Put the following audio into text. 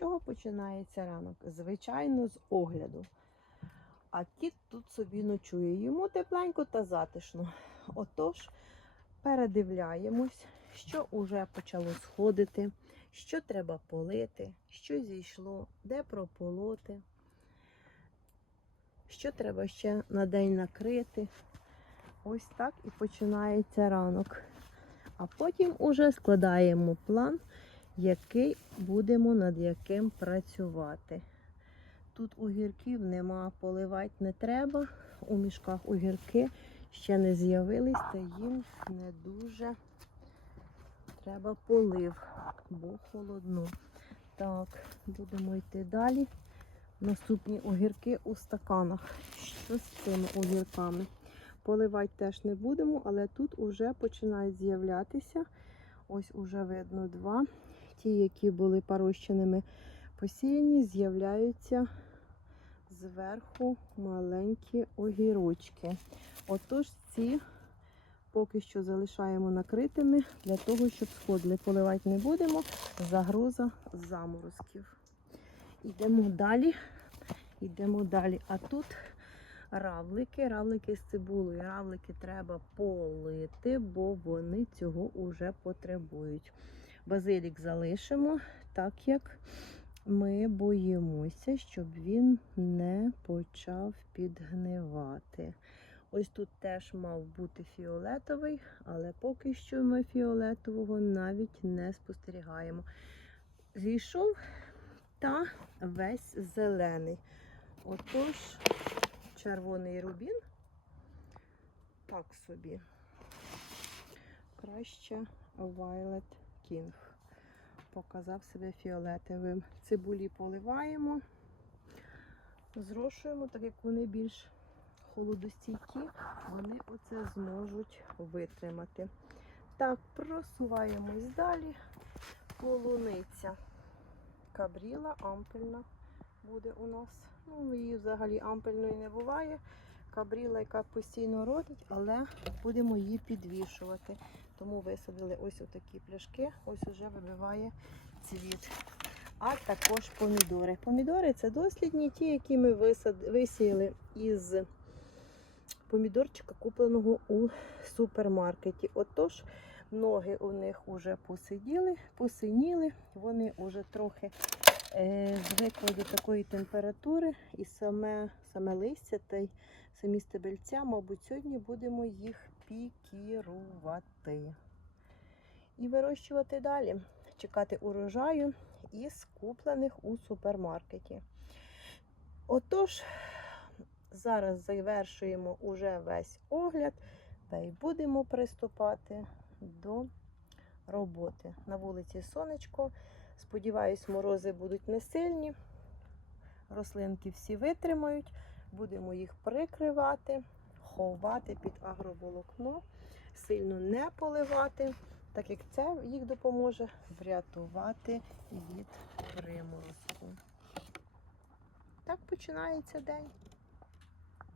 чого починається ранок? Звичайно, з огляду. А кіт тут собі ночує. Йому тепленько та затишно. Отож, передивляємось, що вже почало сходити, що треба полити, що зійшло, де прополоти, що треба ще на день накрити. Ось так і починається ранок. А потім уже складаємо план, який будемо над яким працювати. Тут огірків нема, поливати не треба. У мішках огірки ще не з'явились, та їм не дуже треба полив, бо холодно. Так, будемо йти далі. Наступні огірки у стаканах. Що з цими огірками? Поливати теж не будемо, але тут вже починають з'являтися. Ось уже видно два. Ті, які були порощеними посіяні, з'являються зверху маленькі огірочки. Отож, ці поки що залишаємо накритими для того, щоб сходили. Поливати не будемо. Загроза заморозків. Йдемо далі. Йдемо далі. А тут равлики, равлики з цибулею. Равлики треба полити, бо вони цього вже потребують. Базилік залишимо, так як ми боїмося, щоб він не почав підгнивати. Ось тут теж мав бути фіолетовий, але поки що ми фіолетового навіть не спостерігаємо. Зійшов та весь зелений. Отож, червоний рубін. Так собі. Краще Violet King. Показав себе фіолетовим. Цибулі поливаємо, зрошуємо, так як вони більш холодостійкі, вони оце зможуть витримати. Так, просуваємось далі. Полуниця. Кабріла ампельна буде у нас. Ну, її взагалі ампельної не буває. Кабріла, яка постійно родить, але будемо її підвішувати. Тому висадили ось отакі пляшки, ось уже вибиває цвіт. А також помідори. Помідори це дослідні, ті, які ми висіяли із помідорчика, купленого у супермаркеті. Отож, ноги у них вже посиділи, посиніли, вони вже трохи е, звикли до такої температури, і саме, саме листя та й самі стебельця, мабуть, сьогодні будемо їх пікірувати. І вирощувати далі, чекати урожаю із куплених у супермаркеті. Отож, зараз завершуємо уже весь огляд та й будемо приступати до роботи. На вулиці сонечко. Сподіваюсь, морози будуть не сильні. Рослинки всі витримають. Будемо їх прикривати, ховати під агроволокно, сильно не поливати, так як це їх допоможе врятувати від приморозку. Так починається день.